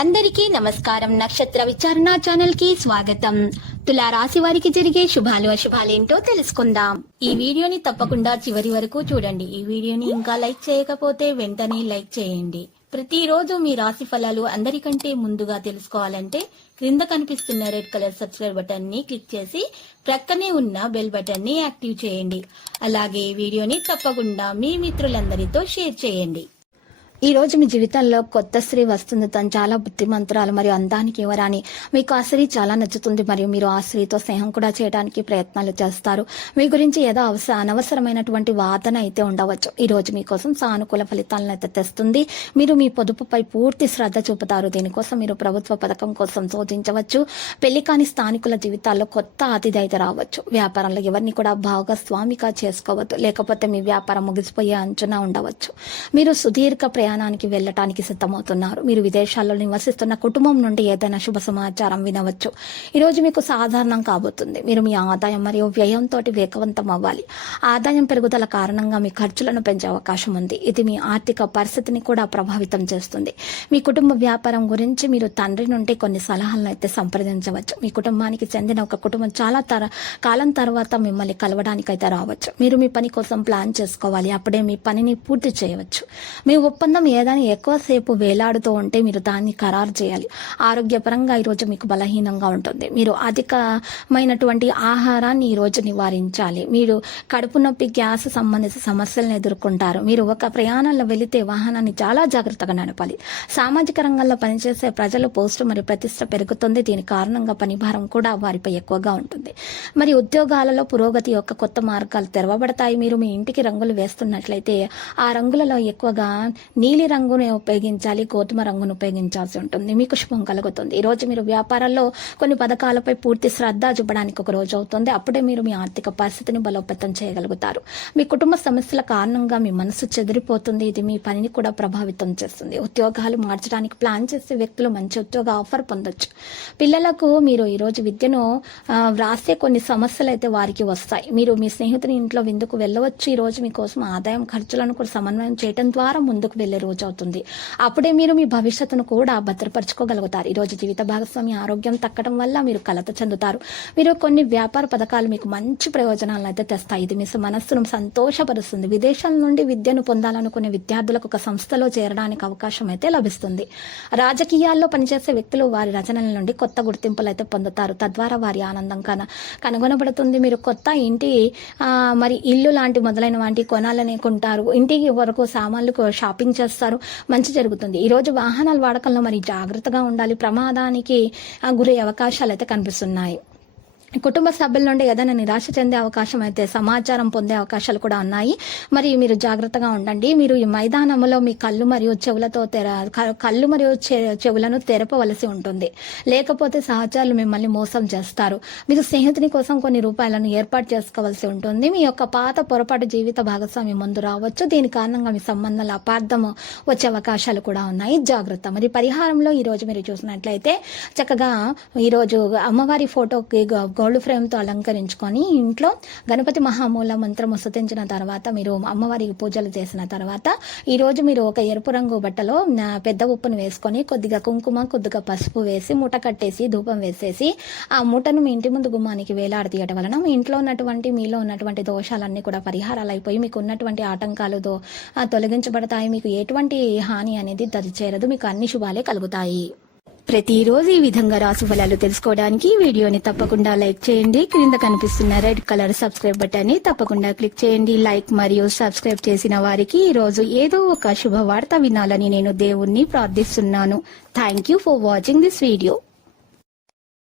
అందరికీ నమస్కారం. నక్షత్ర విచారణ ఛానల్ కి స్వాగతం. తులా రాశి వారికి జరిగే శుభాలు అశుభాలేంటో తెలుసుకుందాం. ఈ వీడియోని తప్పకుండా చివరి వరకు చూడండి. ఈ వీడియోని ఇంకా లైక్ చేయకపోతే వెంటనే లైక్ చేయండి. ప్రతిరోజు మీ రాశి ఫలాలు అందరికంటే ముందుగా తెలుసుకోవాలంటే క్రింద కనిపిస్తున్న రెడ్ కలర్ సబ్స్క్రైబ్ బటన్ ని క్లిక్ చేసి ప్రక్కనే ఉన్న బెల్ బటన్ ని యాక్టివ్ చేయండి. అలాగే ఈ వీడియోని తప్పకుండా మీ మిత్రులందరితో షేర్ చేయండి. ఈ రోజు మీ జీవితంలో కొత్త స్త్రీ వస్తుంది. తను చాలా బుద్ధిమంతురాలు మరియు అందానికి యువరాని. మీకు ఆ స్త్రీ చాలా నచ్చుతుంది మరియు మీరు ఆ స్త్రీతో స్నేహం కూడా చేయడానికి ప్రయత్నాలు చేస్తారు. మీ గురించి ఏదో అనవసరమైనటువంటి వాదన అయితే ఉండవచ్చు. ఈ రోజు మీకోసం సానుకూల ఫలితాలను అయితే తెస్తుంది. మీరు మీ పొదుపుపై పూర్తి శ్రద్ధ చూపుతారు. దీనికోసం మీరు ప్రభుత్వ పథకం కోసం శోధించవచ్చు. పెళ్లి కాని స్థానికుల జీవితాల్లో కొత్త అతిథి అయితే రావచ్చు. వ్యాపారంలో ఎవరిని కూడా భాగస్వామిగా చేసుకోవద్దు, లేకపోతే మీ వ్యాపారం ముగిసిపోయే అంచున ఉండవచ్చు. మీరు సుదీర్ఘ ప్రయాణానికి వెళ్లటానికి సిద్ధమవుతున్నారు. మీరు విదేశాల్లో నివసిస్తున్న కుటుంబం నుండి ఏదైనా శుభ సమాచారం వినవచ్చు. ఈ రోజు మీకు సాధారణం కాబోతుంది. మీరు మీ ఆదాయం మరియు వ్యయంతో వేగవంతం అవ్వాలి. ఆదాయం పెరుగుదల కారణంగా మీ ఖర్చులను పెంచే అవకాశం ఉంది. ఇది మీ ఆర్థిక పరిస్థితిని కూడా ప్రభావితం చేస్తుంది. మీ కుటుంబ వ్యాపారం గురించి మీరు తండ్రి నుండి కొన్ని సలహాలను అయితే సంప్రదించవచ్చు. మీ కుటుంబానికి చెందిన ఒక కుటుంబం చాలా కాలం తర్వాత మిమ్మల్ని కలవడానికి అయితే రావచ్చు. మీరు మీ పని కోసం ప్లాన్ చేసుకోవాలి. అప్పుడే మీ పనిని పూర్తి చేయవచ్చు. మీ ఒప్పందం ఏదైనా ఎక్కువసేపు వేలాడుతూ ఉంటే మీరు దాన్ని ఖరారు చేయాలి. ఆరోగ్యపరంగా ఈరోజు మీకు బలహీనంగా ఉంటుంది. మీరు అధికమైనటువంటి ఆహారాన్ని ఈరోజు నివారించాలి. మీరు కడుపు నొప్పి, గ్యాస్ సంబంధిత సమస్యలను ఎదుర్కొంటారు. మీరు ఒక ప్రయాణంలో వెళితే వాహనాన్ని చాలా జాగ్రత్తగా నడపాలి. సామాజిక రంగంలో పనిచేసే ప్రజల పోస్టు మరియు ప్రతిష్ట పెరుగుతుంది. దీని కారణంగా పనిభారం కూడా వారిపై ఎక్కువగా ఉంటుంది. మరి ఉద్యోగాలలో పురోగతి యొక్క కొత్త మార్గాలు తెరవబడతాయి. మీరు మీ ఇంటికి రంగులు వేస్తున్నట్లయితే ఆ రంగులలో ఎక్కువగా నీలి రంగును ఉపయోగించాలి, గోధుమ రంగును ఉపయోగించాల్సి ఉంటుంది. మీకు శుభం కలుగుతుంది. ఈ రోజు మీరు వ్యాపారాల్లో కొన్ని పథకాలపై పూర్తి శ్రద్ధ చూపడానికి ఒక రోజు అవుతుంది. అప్పుడే మీరు మీ ఆర్థిక పరిస్థితిని బలోపేతం చేయగలుగుతారు. మీ కుటుంబ సమస్యల కారణంగా మీ మనసు చెదిరిపోతుంది. ఇది మీ పనిని కూడా ప్రభావితం చేస్తుంది. ఉద్యోగాలు మార్చడానికి ప్లాన్ చేసే వ్యక్తులు మంచి ఉద్యోగ ఆఫర్ పొందొచ్చు. పిల్లలకు మీరు ఈ రోజు విద్యను వ్రాసే కొన్ని సమస్యలు అయితే వారికి వస్తాయి. మీరు మీ స్నేహితుని ఇంట్లో విందుకు వెళ్ళవచ్చు. ఈ రోజు మీకోసం ఆదాయం ఖర్చులను కూడా సమన్వయం చేయడం ద్వారా ముందుకు వెళ్లే రోజు అవుతుంది. అప్పుడే మీరు మీ భవిష్యత్తును కూడా భద్రపరచుకోగలుగుతారు. ఈ రోజు జీవిత భాగస్వామి ఆరోగ్యం తగ్గడం వల్ల మీరు కలత చెందుతారు. మీరు కొన్ని వ్యాపార పథకాలు మీకు మంచి ప్రయోజనాలను అయితే తెస్తాయి. ఇది మీ మనస్సును సంతోషపరుస్తుంది. విదేశాల నుండి విద్యను పొందాలనుకునే విద్యార్థులకు ఒక సంస్థలో చేరడానికి అవకాశం అయితే లభిస్తుంది. రాజకీయాల్లో పనిచేసే వ్యక్తులు వారి రచనల నుండి కొత్త గుర్తింపులు అయితే పొందుతారు. తద్వారా వారి ఆనందం కనుగొనబడుతుంది. మీరు కొత్త ఇంటి మరి ఇల్లు లాంటి మొదలైన వాటి కొనాలని కొంటారు. ఇంటికి వరకు సామాన్లు షాపింగ్ చేస్తారు. మంచి జరుగుతుంది. ఈ రోజు వాహనాల వాడకంలో మరి జాగ్రత్తగా ఉండాలి. ప్రమాదానికి గురయ్యే అవకాశాలు అయితే కనిపిస్తున్నాయి. కుటుంబ సభ్యుల నుండి ఏదైనా నిరాశ చెందే అవకాశం అయితే సమాచారం పొందే అవకాశాలు కూడా ఉన్నాయి. మరి మీరు జాగ్రత్తగా ఉండండి. మీరు ఈ మైదానంలో మీ కళ్ళు మరియు చెవులను తెరపవలసి ఉంటుంది. లేకపోతే సహచరులు మిమ్మల్ని మోసం చేస్తారు. మీరు స్నేహితుని కోసం కొన్ని రూపాయలను ఏర్పాటు చేసుకోవాల్సి ఉంటుంది. మీ యొక్క పాత పొరపాటు జీవిత భాగస్వామి ముందు రావచ్చు. దీని కారణంగా మీ సంబంధాల అపార్థం వచ్చే అవకాశాలు కూడా ఉన్నాయి. జాగ్రత్త. మరి పరిహారంలో ఈ రోజు మీరు చూసినట్లయితే చక్కగా ఈరోజు అమ్మవారి ఫోటోకి గోల్డ్ ఫ్రేమ్తో అలంకరించుకొని ఇంట్లో గణపతి మహామూల మంత్రం ఉసతించిన తర్వాత మీరు అమ్మవారికి పూజలు చేసిన తర్వాత ఈ రోజు మీరు ఒక ఎరుపు రంగు బట్టలో పెద్ద ఉప్పును వేసుకొని కొద్దిగా కుంకుమ, కొద్దిగా పసుపు వేసి మూట కట్టేసి ధూపం వేసేసి ఆ మూటను మీ ఇంటి ముందు గుమ్మానికి వేలాడదీయటం వలన మీ ఇంట్లో ఉన్నటువంటి మీలో ఉన్నటువంటి దోషాలన్నీ కూడా పరిహారాలు అయిపోయి మీకు ఉన్నటువంటి ఆటంకాలు తొలగించబడతాయి. మీకు ఎటువంటి హాని అనేది దరిచేరదు. మీకు అన్ని శుభాలే కలుగుతాయి. ప్రతిరోజు ఈ విధంగా రాశి ఫలాలు తెలుసుకోవడానికి వీడియోని తప్పకుండా లైక్ చేయండి. క్రింద కనిపిస్తున్న రెడ్ కలర్ సబ్స్క్రైబ్ బటన్ ని తప్పకుండా క్లిక్ చేయండి. లైక్ మరియు సబ్స్క్రైబ్ చేసిన వారికి ఈ రోజు ఏదో ఒక శుభవార్త వినాలని నేను దేవుణ్ణి ప్రార్థిస్తున్నాను. Thank you for watching this video.